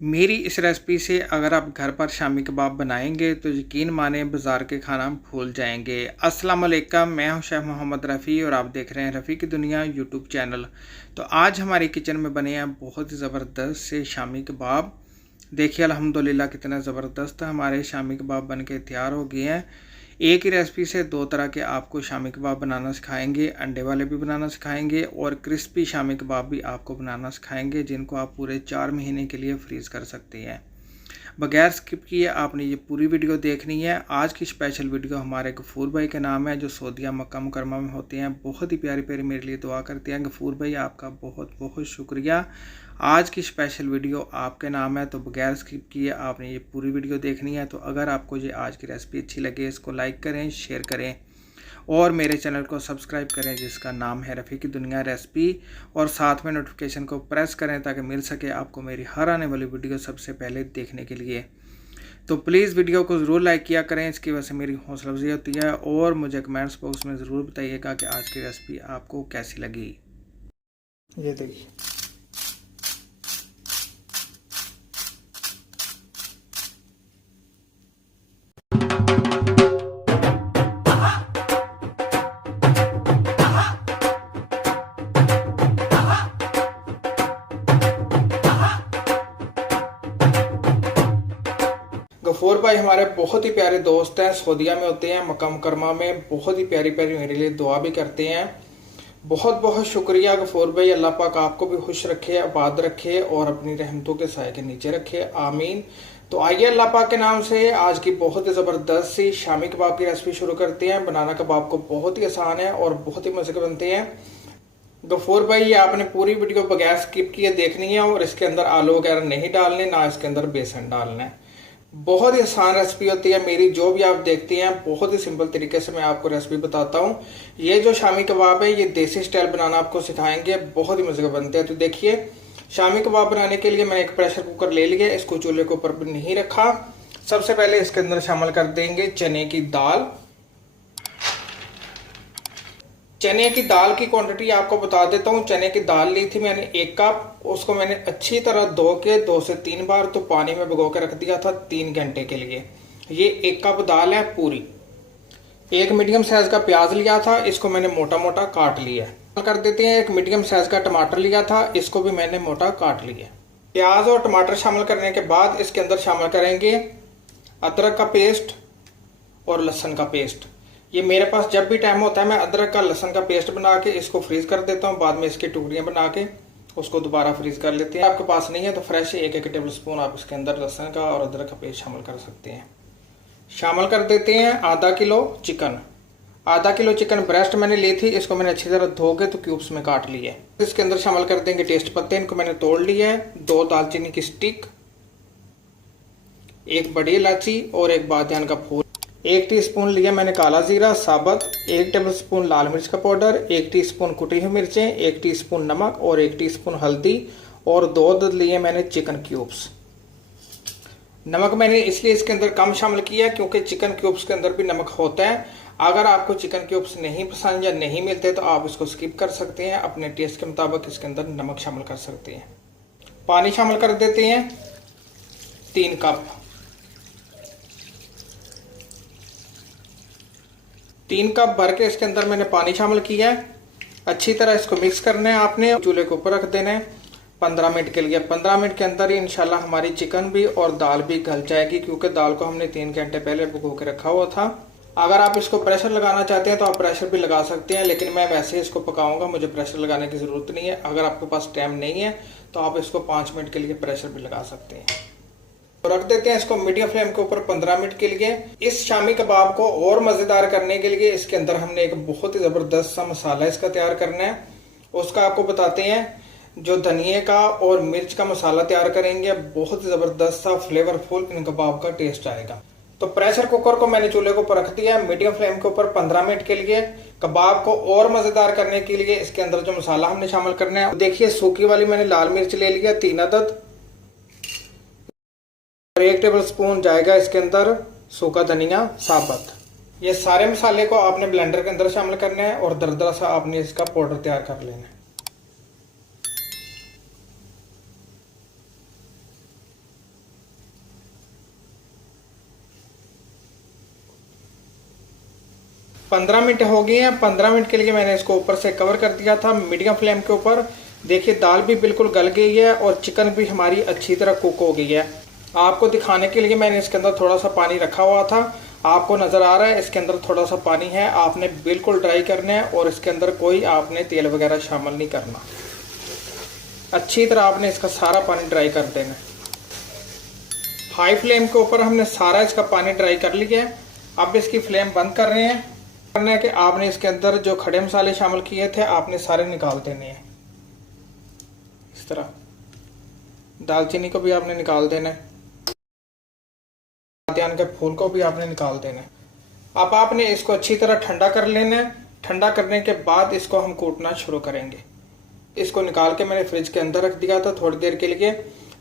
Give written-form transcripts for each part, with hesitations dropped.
मेरी इस रेसिपी से अगर आप घर पर शामी कबाब बनाएंगे तो यकीन माने बाज़ार के खाना भूल जाएंगे। अस्सलाम वालेकुम, मैं हूं शेफ़ मोहम्मद रफ़ी और आप देख रहे हैं रफ़ी की दुनिया यूट्यूब चैनल। तो आज हमारी किचन में बने हैं बहुत ही ज़बरदस्त से शामी कबाब। देखिए अल्हम्दुलिल्लाह कितना ज़बरदस्त हमारे शामी कबाब बन के तैयार हो गए हैं। एक ही रेसिपी से दो तरह के आपको शामी कबाब बनाना सिखाएंगे, अंडे वाले भी बनाना सिखाएंगे और क्रिस्पी शामी कबाब भी आपको बनाना सिखाएंगे, जिनको आप पूरे 4 महीने के लिए फ्रीज़ कर सकते हैं। बगैर स्किप किए आपने ये पूरी वीडियो देखनी है। आज की स्पेशल वीडियो हमारे गफूर भाई के नाम है, जो सऊदीया मक्का मुकरमा में होते हैं। बहुत ही प्यारी प्यारी मेरे लिए दुआ करते हैं। गफूर भाई आपका बहुत बहुत शुक्रिया। आज की स्पेशल वीडियो आपके नाम है, तो बगैर स्किप किए आपने ये पूरी वीडियो देखनी है। तो अगर आपको ये आज की रेसिपी अच्छी लगे, इसको लाइक करें, शेयर करें और मेरे चैनल को सब्सक्राइब करें, जिसका नाम है रफ़ी की दुनिया रेसिपी, और साथ में नोटिफिकेशन को प्रेस करें ताकि मिल सके आपको मेरी हर आने वाली वीडियो सबसे पहले देखने के लिए। तो प्लीज़ वीडियो को ज़रूर लाइक किया करें, इसकी वजह से मेरी हौसला अफजाई होती है। और मुझे कमेंट्स बॉक्स में ज़रूर बताइएगा कि आज की रेसिपी आपको कैसी लगी। ये देखिए, गफूर भाई हमारे बहुत ही प्यारे दोस्त हैं, सऊदीया में होते हैं, मक्का मुकरमा में। बहुत ही प्यारी प्यारी मेरे लिए दुआ भी करते हैं। बहुत बहुत शुक्रिया गफूर भाई। अल्लाह पाक आपको भी खुश रखे, आबाद रखे और अपनी रहमतों के साए के नीचे रखे, आमीन। तो आइए अल्लाह पाक के नाम से आज की बहुत ही ज़बरदस्त सी शामी कबाब की रेसिपी शुरू करते हैं। बनाना कबाब को बहुत ही आसान है और बहुत ही मज़े के बनते हैं। गफूर भाई, ये आपने पूरी वीडियो बगैर स्किप किए देखनी है और इसके अंदर आलू वगैरह नहीं डालने, ना इसके अंदर बेसन डालना है। बहुत ही आसान रेसिपी होती है मेरी, जो भी आप देखते हैं बहुत ही सिंपल तरीके से मैं आपको रेसिपी बताता हूँ। ये जो शामी कबाब है, ये देसी स्टाइल बनाना आपको सिखाएंगे, बहुत ही मजे के बनते हैं। तो देखिए, शामी कबाब बनाने के लिए मैंने एक प्रेशर कुकर ले लिया, इसको चूल्हे के ऊपर भी नहीं रखा। सबसे पहले इसके अंदर शामिल कर देंगे चने की दाल। चने की दाल की क्वांटिटी आपको बता देता हूँ। चने की दाल ली थी मैंने 1 कप, उसको मैंने अच्छी तरह धो के 2 से 3 बार तो पानी में भिगो के रख दिया था 3 घंटे के लिए। ये 1 कप दाल है पूरी। एक मीडियम साइज का प्याज लिया था, इसको मैंने मोटा मोटा काट लिया है। कर देते हैं, एक मीडियम साइज का टमाटर लिया था, इसको भी मैंने मोटा काट लिया। प्याज और टमाटर शामिल करने के बाद इसके अंदर शामिल करेंगे अदरक का पेस्ट और लहसुन का पेस्ट। ये मेरे पास जब भी टाइम होता है मैं अदरक का लहसुन का पेस्ट बना के इसको फ्रीज कर देता हूँ, बाद में इसकी टुकड़ियां बना के उसको दोबारा फ्रीज कर लेते हैं। आपके पास नहीं है तो फ्रेश 1-1 टेबल स्पून आप इसके अंदर लहसुन का और अदरक का पेस्ट शामिल कर सकते हैं। शामिल कर देते हैं आधा किलो चिकन। आधा किलो चिकन ब्रेस्ट मैंने ली थी, इसको मैंने अच्छी तरह धो के तो क्यूब्स में काट लिया है। इसके अंदर शामिल कर देंगे टेस्ट पत्ते, इनको मैंने तोड़ लिया है, 2 दालचीनी की स्टिक, 1 बड़ी इलायची और 1 बादियान का फूल। 1 टीस्पून लिया मैंने काला जीरा साबुत, 1 टेबल स्पून लाल मिर्च का पाउडर, 1 टीस्पून कुटी हुई मिर्चें, 1 टीस्पून नमक और 1 टीस्पून हल्दी और 2 लिए मैंने चिकन क्यूब्स। नमक मैंने इसलिए इसके अंदर कम शामिल किया क्योंकि चिकन क्यूब्स के अंदर भी नमक होता है। अगर आपको चिकन क्यूब्स नहीं पसंद या नहीं मिलते तो आप इसको स्किप कर सकते हैं, अपने टेस्ट के मुताबिक इसके अंदर नमक शामिल कर सकते हैं। पानी शामिल कर देते हैं 3 कप। 3 कप भर के इसके अंदर मैंने पानी शामिल किया है। अच्छी तरह इसको मिक्स करना है, आपने चूल्हे के ऊपर रख देना है 15 मिनट के लिए। 15 मिनट के अंदर ही इंशाल्लाह हमारी चिकन भी और दाल भी गल जाएगी, क्योंकि दाल को हमने 3 घंटे पहले भिगो के रखा हुआ था। अगर आप इसको प्रेशर लगाना चाहते हैं तो आप प्रेशर भी लगा सकते हैं, लेकिन मैं वैसे इसको पकाऊंगा, मुझे प्रेशर लगाने की जरूरत नहीं है। अगर आपके पास टाइम नहीं है तो आप इसको 5 मिनट के लिए प्रेशर भी लगा सकते हैं। रख देते हैं इसको मीडियम फ्लेम के ऊपर 15 मिनट के लिए। इस शामी कबाब को और मजेदार करने के लिए इसके अंदर हमने एक बहुत ही जबरदस्त सा मसाला इसका तैयार करना है, उसका आपको बताते हैं। जो धनिए का और मिर्च का मसाला तैयार करेंगे, बहुत ही जबरदस्त सा फ्लेवरफुल इन कबाब का टेस्ट आएगा। तो प्रेशर कुकर को मैंने चूल्हे के ऊपर रख दिया मीडियम फ्लेम के ऊपर 15 मिनट के लिए। कबाब को और मजेदार करने के लिए इसके अंदर जो मसाला हमने शामिल करना है, देखिए सूखी वाली मैंने लाल मिर्च ले लिया 3 अदद, 1 टेबल स्पून जाएगा इसके अंदर सूखा धनिया साबुत। ये सारे मसाले को आपने ब्लेंडर के अंदर शामिल करना है और दरदरा सा आपने इसका पाउडर तैयार कर लेना है। 15 मिनट हो गए हैं। 15 मिनट के लिए मैंने इसको ऊपर से कवर कर दिया था मीडियम फ्लेम के ऊपर। देखिए दाल भी बिल्कुल गल गई है और चिकन भी हमारी अच्छी तरह कुक हो गई है। आपको दिखाने के लिए मैंने इसके अंदर थोड़ा सा पानी रखा हुआ था। आपको नज़र आ रहा है इसके अंदर थोड़ा सा पानी है। आपने बिल्कुल ड्राई करना है और इसके अंदर कोई आपने तेल वगैरह शामिल नहीं करना। अच्छी तरह आपने इसका सारा पानी ड्राई कर देना है। हाई फ्लेम के ऊपर हमने सारा इसका पानी ड्राई कर लिया है। अब इसकी फ्लेम बंद कर रहे हैं। करना है कि आपने इसके अंदर जो खड़े मसाले शामिल किए थे आपने सारे निकाल देने हैं। इस तरह दालचीनी को भी आपने निकाल देना है, ध्यान के फूल को भी आपने निकाल देना है। अब आपने इसको अच्छी तरह ठंडा कर लेना है। ठंडा करने के बाद इसको हम कूटना शुरू करेंगे। इसको निकाल के मैंने फ्रिज के अंदर रख दिया था थोड़ी देर के लिए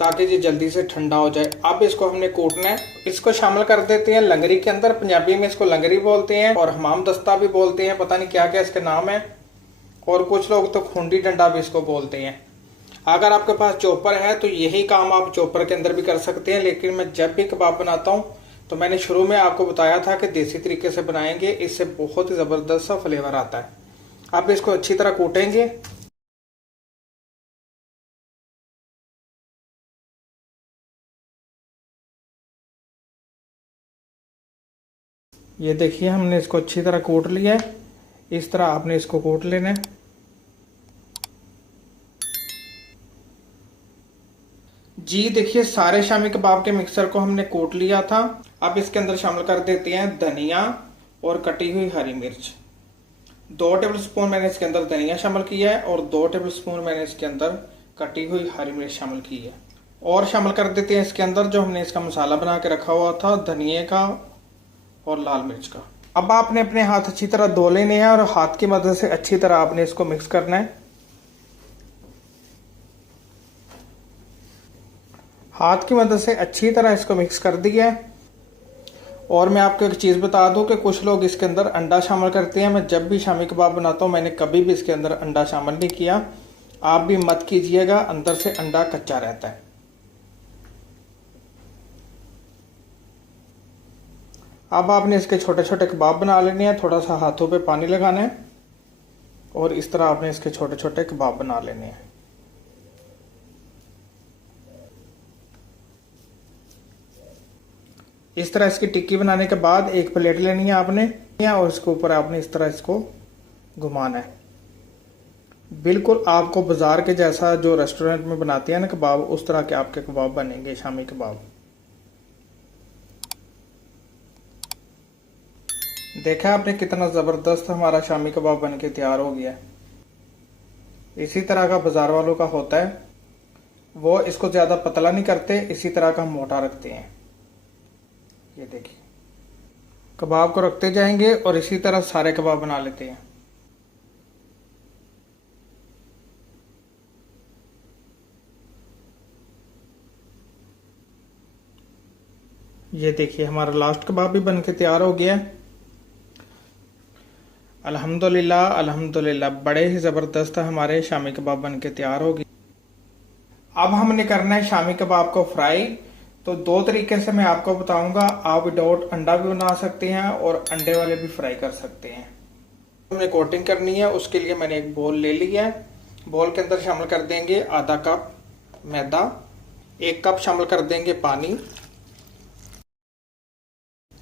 ताकि ये जल्दी से ठंडा हो जाए। अब इसको हमने कूटना है। इसको शामिल कर देते हैं लंगरी के अंदर। पंजाबी में इसको लंगरी बोलते हैं और हमाम दस्ता भी बोलते हैं, पता नहीं क्या क्या इसके नाम है। और कुछ लोग तो खूंडी डंडा भी इसको बोलते हैं। अगर आपके पास चॉपर है तो यही काम आप चॉपर के अंदर भी कर सकते हैं, लेकिन मैं जब भी कबाब बनाता हूँ तो मैंने शुरू में आपको बताया था कि देसी तरीके से बनाएंगे, इससे बहुत ही ज़बरदस्त सा फ्लेवर आता है। अब इसको अच्छी तरह कूटेंगे। ये देखिए हमने इसको अच्छी तरह कूट लिया है। इस तरह आपने इसको कूट लेना है। जी देखिए सारे शामी कबाब के मिक्सर को हमने कूट लिया था। अब इसके अंदर शामिल कर देते हैं धनिया और कटी हुई हरी मिर्च। 2 टेबलस्पून मैंने इसके अंदर धनिया शामिल किया है और 2 टेबलस्पून मैंने इसके अंदर कटी हुई हरी मिर्च शामिल की है। और शामिल कर देते हैं इसके अंदर जो हमने इसका मसाला बना के रखा हुआ था धनिए का और लाल मिर्च का। अब आपने अपने हाथ अच्छी तरह धो लेने हैं और हाथ की मदद से अच्छी तरह आपने इसको मिक्स करना है। हाथ की मदद से अच्छी तरह इसको मिक्स कर दिया है। और मैं आपको एक चीज़ बता दूं कि कुछ लोग इसके अंदर अंडा शामिल करते हैं। मैं जब भी शामी कबाब बनाता हूं मैंने कभी भी इसके अंदर अंडा शामिल नहीं किया। आप भी मत कीजिएगा, अंदर से अंडा कच्चा रहता है। अब आपने इसके छोटे छोटे कबाब बना लेने हैं। थोड़ा सा हाथों पे पानी लगाना है और इस तरह आपने इसके छोटे छोटे कबाब बना लेने हैं। इस तरह इसकी टिक्की बनाने के बाद एक प्लेट लेनी है आपने और इसके ऊपर आपने इस तरह इसको घुमाना है। बिल्कुल आपको बाजार के जैसा जो रेस्टोरेंट में बनाते हैं ना कबाब, उस तरह के आपके कबाब बनेंगे शामी कबाब। देखा आपने कितना ज़बरदस्त हमारा शामी कबाब बन के तैयार हो गया। इसी तरह का बाजार वालों का होता है, वो इसको ज़्यादा पतला नहीं करते, इसी तरह का मोटा रखते हैं। ये देखिए कबाब को रखते जाएंगे और इसी तरह सारे कबाब बना लेते हैं। ये देखिए हमारा लास्ट कबाब भी बन के तैयार हो गया है। अल्हम्दुलिल्लाह अल्हम्दुलिल्लाह, बड़े ही ज़बरदस्त हमारे शामी कबाब बन के तैयार हो गए। अब हमने करना है शामी कबाब को फ्राई। तो 2 तरीके से मैं आपको बताऊंगा। आप विदाउट अंडा भी बना सकते हैं और अंडे वाले भी फ्राई कर सकते हैं। हमने कोटिंग करनी है, उसके लिए मैंने एक बोल ले लिया है। बोल के अंदर शामिल कर देंगे आधा कप मैदा, 1 कप शामिल कर देंगे पानी।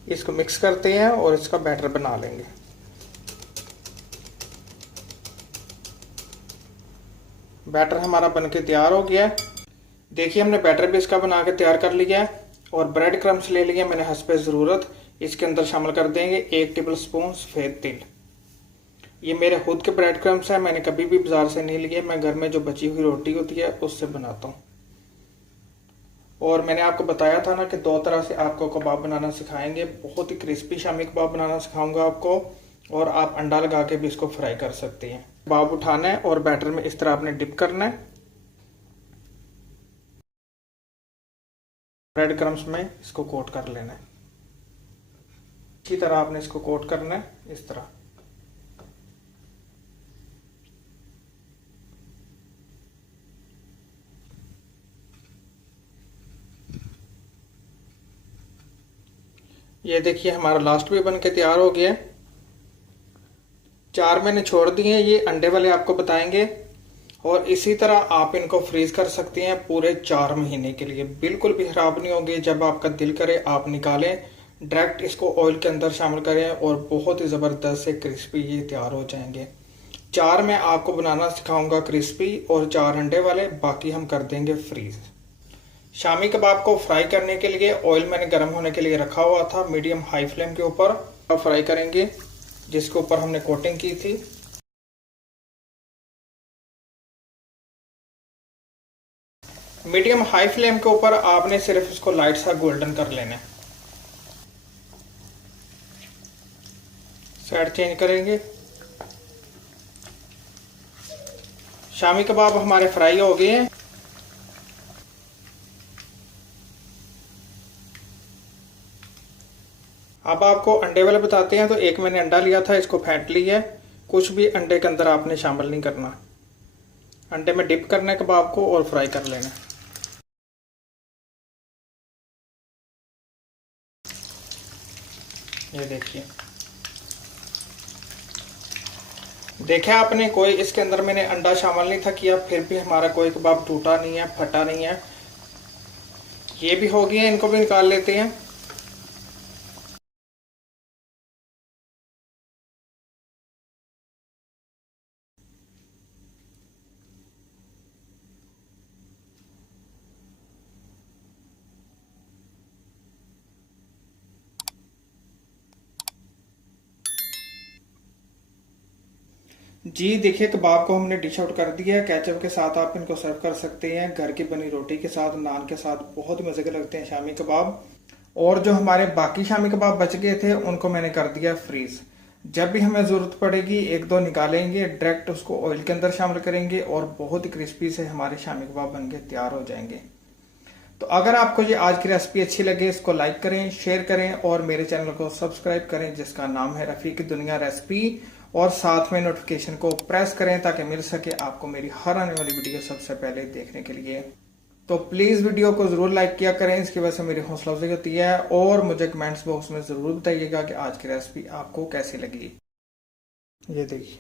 इसको मिक्स करते हैं और इसका बैटर बना लेंगे। बैटर हमारा बनके तैयार हो गया है। देखिए हमने बैटर भी इसका बना के तैयार कर लिया है। और ब्रेड क्रम्स ले लिए मैंने हस्बे ज़रूरत। इसके अंदर शामिल कर देंगे 1 टेबल स्पून सफ़ेद तिल। ये मेरे खुद के ब्रेड क्रम्स हैं, मैंने कभी भी बाजार से नहीं लिए। मैं घर में जो बची हुई रोटी होती है उससे बनाता हूँ। और मैंने आपको बताया था ना कि 2 तरह से आपको कबाब बनाना सिखाएंगे। बहुत ही क्रिस्पी शामी कबाब बनाना सिखाऊंगा आपको, और आप अंडा लगा के भी इसको फ्राई कर सकते हैं। कबाब उठाना है और बैटर में इस तरह आपने डिप करना है। ब्रेड क्रम्स में इसको कोट कर लेना है। इसी तरह आपने इसको कोट करना है इस तरह। ये देखिए हमारा लास्ट भी बन के तैयार हो गया है। 4 मैंने छोड़ दिए हैं, ये अंडे वाले आपको बताएंगे। और इसी तरह आप इनको फ्रीज कर सकते हैं पूरे 4 महीने के लिए, बिल्कुल भी खराब नहीं होंगे। जब आपका दिल करे आप निकालें, डायरेक्ट इसको ऑयल के अंदर शामिल करें और बहुत ही ज़बरदस्त से क्रिस्पी ये तैयार हो जाएंगे। 4 मैं आपको बनाना सिखाऊंगा क्रिस्पी और 4 अंडे वाले, बाकी हम कर देंगे फ्रीज। शामी कबाब को फ्राई करने के लिए ऑयल मैंने गर्म होने के लिए रखा हुआ था, मीडियम हाई फ्लेम के ऊपर फ्राई करेंगे, जिसके ऊपर हमने कोटिंग की थी। मीडियम हाई फ्लेम के ऊपर आपने सिर्फ इसको लाइट सा गोल्डन कर लेना है। साइड चेंज करेंगे। शामी कबाब हमारे फ्राई हो गए हैं। अब आपको अंडे वाले बताते हैं। तो एक मैंने अंडा लिया था, इसको फेंट लिया है। कुछ भी अंडे के अंदर आपने शामिल नहीं करना, अंडे में डिप करना है कबाब को और फ्राई कर लेना। ये देखिए आपने, कोई इसके अंदर मैंने अंडा शामिल नहीं था किया, फिर भी हमारा कोई कबाब टूटा नहीं है, फटा नहीं है। ये भी हो गया, इनको भी निकाल लेते हैं। जी देखिए, कबाब को हमने डिश आउट कर दिया है। केचप के साथ आप इनको सर्व कर सकते हैं, घर की बनी रोटी के साथ, नान के साथ। बहुत मजे के लगते हैं शामी कबाब। और जो हमारे बाकी शामी कबाब बच गए थे उनको मैंने कर दिया फ्रीज। जब भी हमें जरूरत पड़ेगी 1-2 निकालेंगे, डायरेक्ट उसको ऑयल के अंदर शामिल करेंगे और बहुत ही क्रिस्पी से हमारे शामी कबाब बन के तैयार हो जाएंगे। तो अगर आपको ये आज की रेसिपी अच्छी लगे, इसको लाइक करें, शेयर करें और मेरे चैनल को सब्सक्राइब करें, जिसका नाम है रफ़ी की दुनिया रेसिपी। और साथ में नोटिफिकेशन को प्रेस करें ताकि मिल सके आपको मेरी हर आने वाली वीडियो सबसे पहले देखने के लिए। तो प्लीज़ वीडियो को ज़रूर लाइक किया करें, इसकी वजह से मेरी हौसला अफजाई होती है। और मुझे कमेंट्स बॉक्स में ज़रूर बताइएगा कि आज की रेसिपी आपको कैसी लगी। ये देखिए।